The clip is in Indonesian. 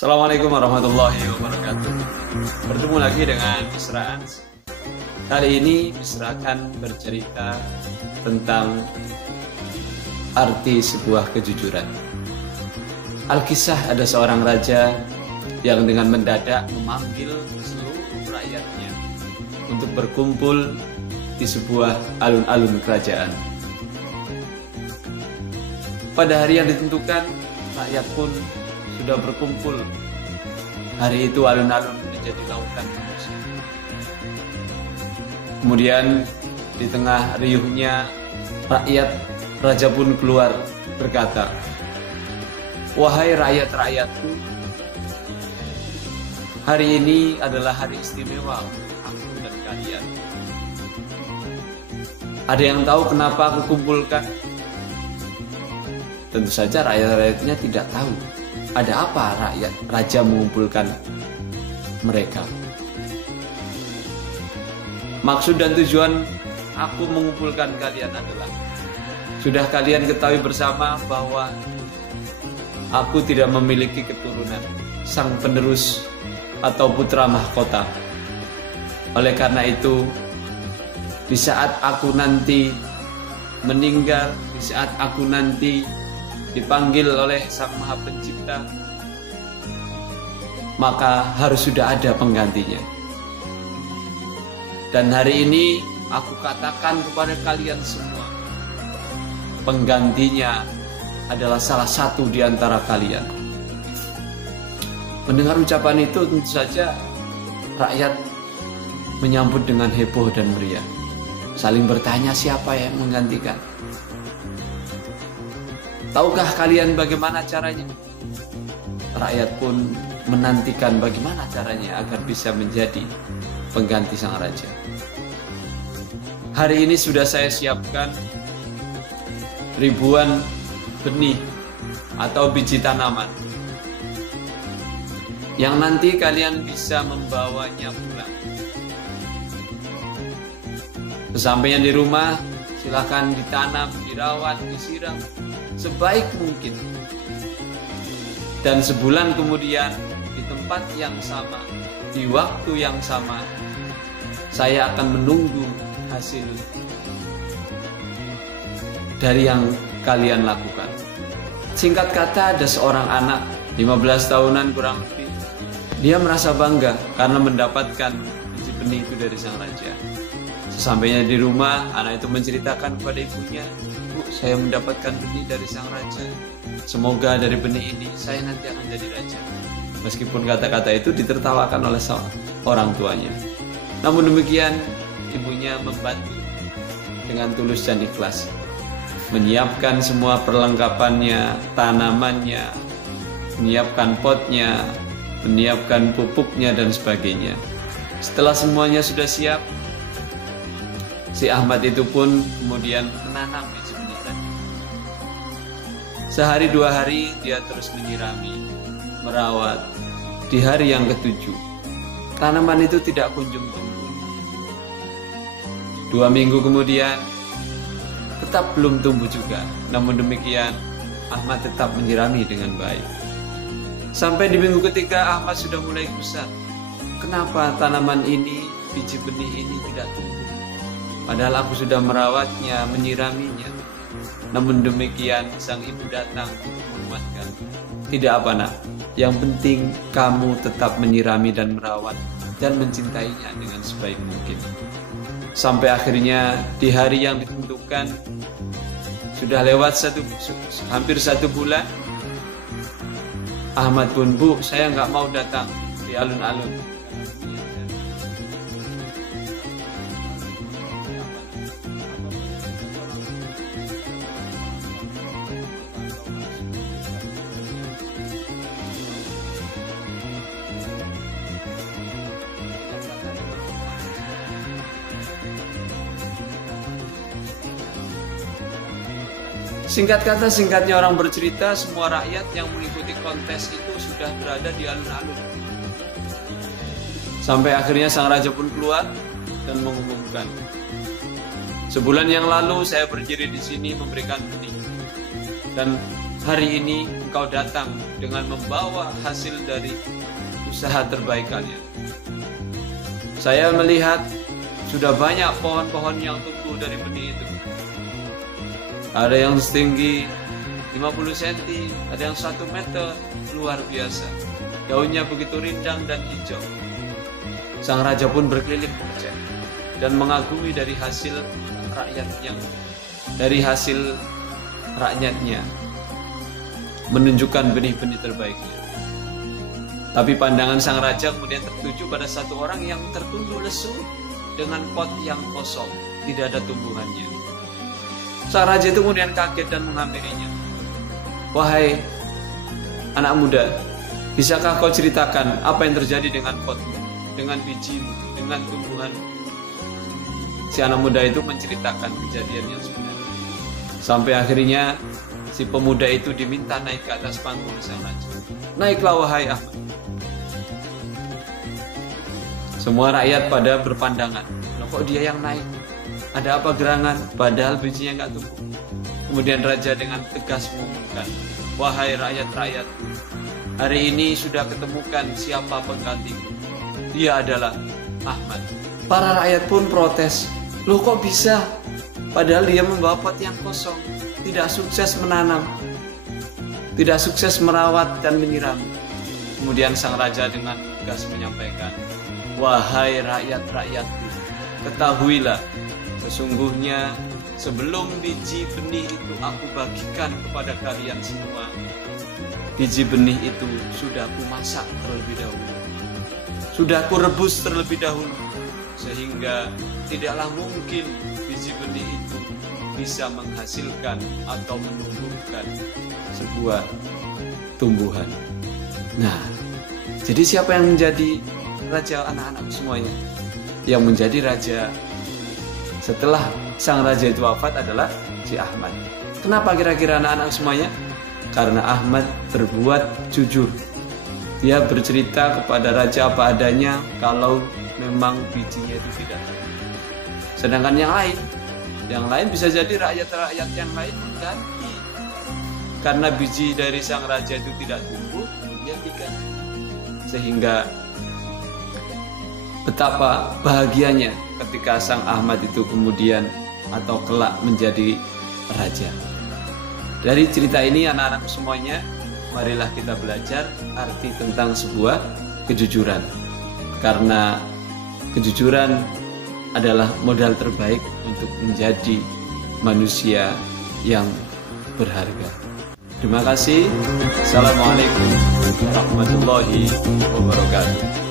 Assalamualaikum warahmatullahi wabarakatuh. Bertemu lagi dengan Misra Ans. Kali ini Misra akan bercerita tentang arti sebuah kejujuran. Alkisah ada seorang raja yang dengan mendadak memanggil seluruh rakyatnya untuk berkumpul di sebuah alun-alun kerajaan. Pada hari yang ditentukan, rakyat pun sudah berkumpul. Hari itu alun-alun menjadi lautan manusia. Kemudian di tengah riuhnya rakyat, raja pun keluar berkata, "Wahai rakyat-rakyatku, hari ini adalah hari istimewa untuk aku dan kalian. Ada yang tahu kenapa aku kumpulkan?" Tentu saja rakyat-rakyatnya tidak tahu. Ada apa raja mengumpulkan mereka? Maksud dan tujuan aku mengumpulkan kalian adalah, sudah kalian ketahui bersama bahwa aku tidak memiliki keturunan, sang penerus atau putra mahkota. Oleh karena itu, di saat aku nanti meninggal, di saat aku nanti dipanggil oleh Sang Maha Pencipta, maka harus sudah ada penggantinya. Dan hari ini aku katakan kepada kalian semua, penggantinya adalah salah satu di antara kalian. Mendengar ucapan itu, tentu saja rakyat menyambut dengan heboh dan meriah, saling bertanya siapa yang menggantikan. Tahukah kalian bagaimana caranya? Rakyat pun menantikan bagaimana caranya agar bisa menjadi pengganti sang raja. Hari ini sudah saya siapkan ribuan benih atau biji tanaman yang nanti kalian bisa membawanya pulang. Sesampainya di rumah, silakan ditanam, dirawat, disiram sebaik mungkin. Dan sebulan kemudian, di tempat yang sama, di waktu yang sama, saya akan menunggu hasil dari yang kalian lakukan. Singkat kata, ada seorang anak 15 tahunan kurang lebih. Dia merasa bangga karena mendapatkan biji benih itu dari sang raja. Sesampainya di rumah, anak itu menceritakan kepada ibunya, "Bu, saya mendapatkan benih dari sang raja. Semoga dari benih ini saya nanti akan jadi raja." Meskipun kata-kata itu ditertawakan oleh orang tuanya, namun demikian ibunya membantu dengan tulus dan ikhlas, menyiapkan semua perlengkapannya, tanamannya, menyiapkan potnya, menyiapkan pupuknya dan sebagainya. Setelah semuanya sudah siap, si Ahmad itu pun kemudian menanam biji benih tadi. Sehari dua hari dia terus menyirami, merawat. Di hari yang ketujuh, tanaman itu tidak kunjung tumbuh. 2 minggu kemudian, tetap belum tumbuh juga. Namun demikian, Ahmad tetap menyirami dengan baik. Sampai di minggu ketiga, Ahmad sudah mulai gusar. Kenapa tanaman ini, biji benih ini tidak tumbuh? Padahal aku sudah merawatnya, menyiraminya. Namun demikian sang ibu datang untuk menguatkan. "Tidak apa nak, yang penting kamu tetap menyirami dan merawat dan mencintainya dengan sebaik mungkin." Sampai akhirnya di hari yang ditentukan, sudah lewat hampir 1 bulan. Ahmad pun, "Bu, saya nggak mau datang di alun-alun." Singkat kata, singkatnya orang bercerita, semua rakyat yang mengikuti kontes itu sudah berada di alun-alun. Sampai akhirnya sang raja pun keluar dan mengumumkan, "Sebulan yang lalu saya berdiri di sini memberikan benih, dan hari ini engkau datang dengan membawa hasil dari usaha terbaik kalian. Saya melihat sudah banyak pohon-pohon yang tumbuh dari benih itu. Ada yang setinggi 50 cm, ada yang 1 meter, luar biasa. Daunnya begitu rindang dan hijau. Sang raja pun berkeliling mengecek dan mengagumi dari hasil rakyatnya, menunjukkan benih-benih terbaiknya. Tapi pandangan sang raja kemudian tertuju pada satu orang yang tertunduk lesu dengan pot yang kosong, tidak ada tumbuhannya. Sang raja itu kemudian kaget dan menghampirinya. Wahai anak muda, bisakah kau ceritakan apa yang terjadi dengan potmu, dengan bijimu, dengan tumbuhan? Si anak muda itu menceritakan kejadian yang sebenarnya. Sampai akhirnya si pemuda itu diminta naik ke atas panggung sang raja. Naiklah wahai Ahmad. Semua rakyat pada berpandangan, loh kok dia yang naik? Ada apa gerangan? Padahal bijinya nggak tumbuh. Kemudian raja dengan tegas mengumumkan, wahai rakyat-rakyat, hari ini sudah ketemukan siapa penggantiku. Dia adalah Ahmad. Para rakyat pun protes, loh kok bisa? Padahal dia membawa pot yang kosong, tidak sukses menanam, tidak sukses merawat dan menyiram. Kemudian sang raja dengan tegas menyampaikan, wahai rakyat-rakyatku, ketahuilah, sesungguhnya sebelum biji benih itu aku bagikan kepada kalian semua, biji benih itu sudah aku masak terlebih dahulu, sudah aku rebus terlebih dahulu, sehingga tidaklah mungkin biji benih itu bisa menghasilkan atau menumbuhkan sebuah tumbuhan. Nah, jadi siapa yang menjadi raja anak-anak semuanya? Yang menjadi raja setelah sang raja itu wafat adalah si Ahmad. Kenapa kira-kira anak-anak semuanya? Karena Ahmad berbuat jujur. Dia bercerita kepada raja apa adanya kalau memang bijinya itu tidak tumbuh. Sedangkan yang lain bisa jadi rakyat-rakyat yang lain mengganti. Karena biji dari sang raja itu tidak tumbuh, dia diganti. Sehingga betapa bahagianya ketika sang Ahmad itu kemudian atau kelak menjadi raja. Dari cerita ini anak-anak semuanya, marilah kita belajar arti tentang sebuah kejujuran. Karena kejujuran adalah modal terbaik untuk menjadi manusia yang berharga. Terima kasih. Assalamualaikum warahmatullahi wabarakatuh.